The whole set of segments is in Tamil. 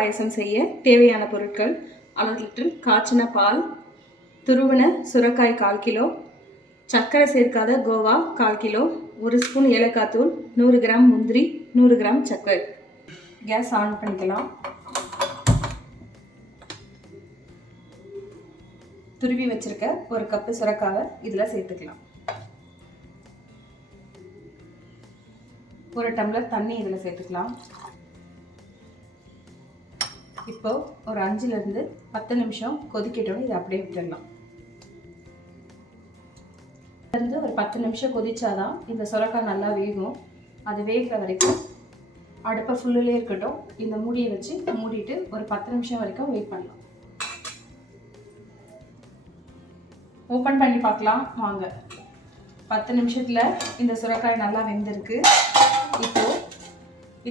பாயசம் செய்ய தேவையான பொருட்கள்: 1/2 லிட்டர் காய்ச்சின பால், துருவன சுரைக்காய் 1/4 கிலோ, சர்க்கரை சேர்க்காத கோவா 1/4 கிலோ, 1 ஸ்பூன் ஏலக்காய் தூள், 100 கிராம் முந்திரி, 100 கிராம் சர்க்கரை. கேஸ் ஆன் பண்ணிக்கலாம். துருவி வச்சிருக்க 1 கப்பு சுரைக்காவை இதில் சேர்த்துக்கலாம். 1 டம்ளர் தண்ணி இதில் சேர்த்துக்கலாம். இப்போ ஒரு 5லிருந்து 10 நிமிஷம் கொதிக்கட்டும். இதை அப்படியே விட்டுடலாம். ஒரு 10 நிமிஷம் கொதிச்சாதான் இந்த சுரைக்காய் நல்லா வேகும். அது வேகிற வரைக்கும் அடுப்பை ஃபுல்லுலேயே இருக்கட்டும். இந்த மூடியை வச்சு மூடிட்டு ஒரு 10 நிமிஷம் வரைக்கும் வெயிட் பண்ணலாம். ஓப்பன் பண்ணி பார்க்கலாம் வாங்க. 10 நிமிஷத்தில் இந்த சுரைக்காய் நல்லா வெந்திருக்கு. இப்போ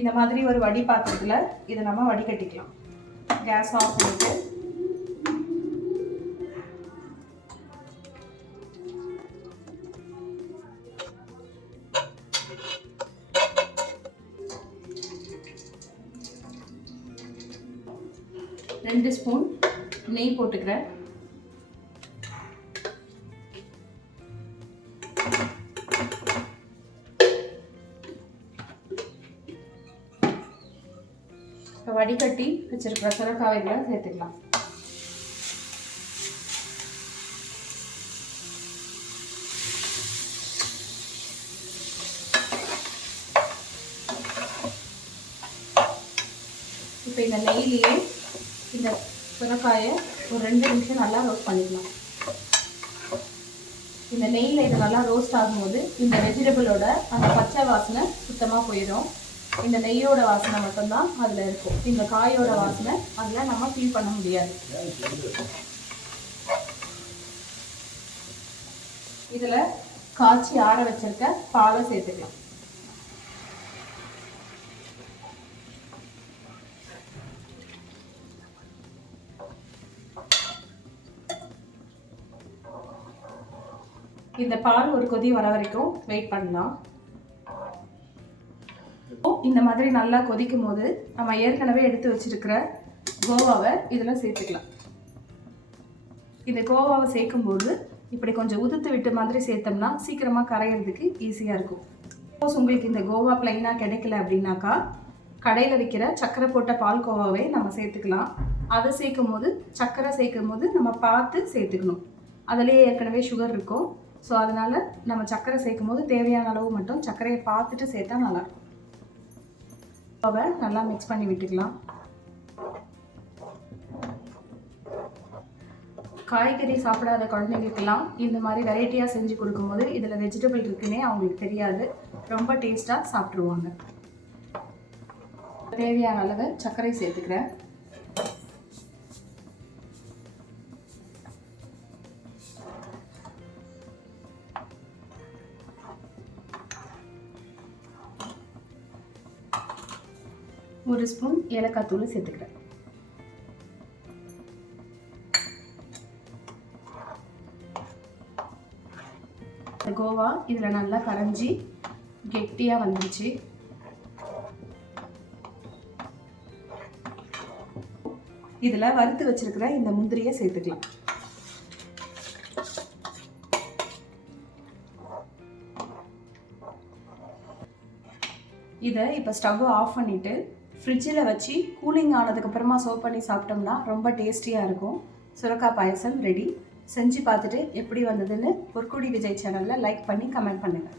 இந்த மாதிரி ஒரு வடி பாத்திரத்தில் இதை நம்ம வடிகட்டிக்கலாம். கேஸ் ஆஃப் பண்ணிட்டு ரெண்டு ஸ்பூன் நெய் போட்டுக்கிறேன். வடிகட்டி வச்சிருக்கிற சுரைக்காய் இதில் சேர்த்துக்கலாம். இப்போ இந்த நெய்லேயே இந்த சுரைக்காயை ஒரு 2 நிமிஷம் நல்லா ரோஸ்ட் பண்ணிக்கலாம். இந்த நெய்யில் இது நல்லா ரோஸ்ட் ஆகும்போது இந்த வெஜிடபிளோட அந்த பச்சை வாசனை சுத்தமாக போயிடும். இந்த நெய்யோட வாசனை மட்டும்தான் அதில் இருக்கும். இந்த காயோட வாசனை அதில் நம்ம ஃபீல் பண்ண முடியாது. இதில் காய்ச்சி ஆற வச்சிருக்க பாலை சேர்த்துக்கலாம். இந்த பால் ஒரு கொதி வர வரைக்கும் வெயிட் பண்ணலாம். இந்த மாதிரி நல்லா கொதிக்கும் போது நம்ம ஏற்கனவே எடுத்து வச்சிருக்கிற கோவாவை இதில் சேர்த்துக்கலாம். இந்த கோவாவை சேர்க்கும்போது இப்படி கொஞ்சம் உதுத்து விட்டு மாதிரி சேர்த்தோம்னா சீக்கிரமாக கரையிறதுக்கு ஈஸியாக இருக்கும். சப்போஸ் உங்களுக்கு இந்த கோவா பிளைனாக கிடைக்கல அப்படின்னாக்கா கடையில் விற்கிற சர்க்கரை போட்ட பால் கோவாவே நம்ம சேர்த்துக்கலாம். அதை சேர்க்கும் போது சர்க்கரை சேர்க்கும் போது நம்ம பார்த்து சேர்த்துக்கணும். அதிலேயே ஏற்கனவே சுகர் இருக்கும். ஸோ அதனால் நம்ம சர்க்கரை சேர்க்கும் போது தேவையான அளவு மட்டும் சர்க்கரையை பார்த்துட்டு சேர்த்தா நல்லாயிருக்கும். நல்லா மிக்ஸ் பண்ணி விட்டுக்கலாம். காய்கறி சாப்பிடாத குழந்தைங்களுக்கெல்லாம் இந்த மாதிரி வெரைட்டியாக செஞ்சு கொடுக்கும்போது இதில் வெஜிடபிள் இருக்குன்னே அவங்களுக்கு தெரியாது. ரொம்ப டேஸ்ட்டாக சாப்பிட்ருவாங்க. தேவையான அளவு சர்க்கரை சேர்த்துக்கிறேன். ஒரு ஸ்பூன் ஏலக்காய் தூள் சேர்த்துக்கிறேன். கோவா இதில் நல்லா கரைஞ்சி கெட்டியாக வந்துருச்சு. இதில் வறுத்து வச்சிருக்கிற இந்த முந்திரியை சேர்த்துக்கலாம். இதை இப்போ ஸ்டவ் ஆஃப் பண்ணிவிட்டு ஃப்ரிட்ஜில் வச்சு கூலிங் ஆனதுக்கப்புறமா சர்வ் பண்ணி சாப்பிட்டோம்னா ரொம்ப டேஸ்டியாக இருக்கும். சுரைக்காய் பாயசம் ரெடி. செஞ்சு பார்த்துட்டு எப்படி வந்ததுன்னு பொற்கொடி விஜய் சேனலில் லைக் பண்ணி கமெண்ட் பண்ணுங்கள்.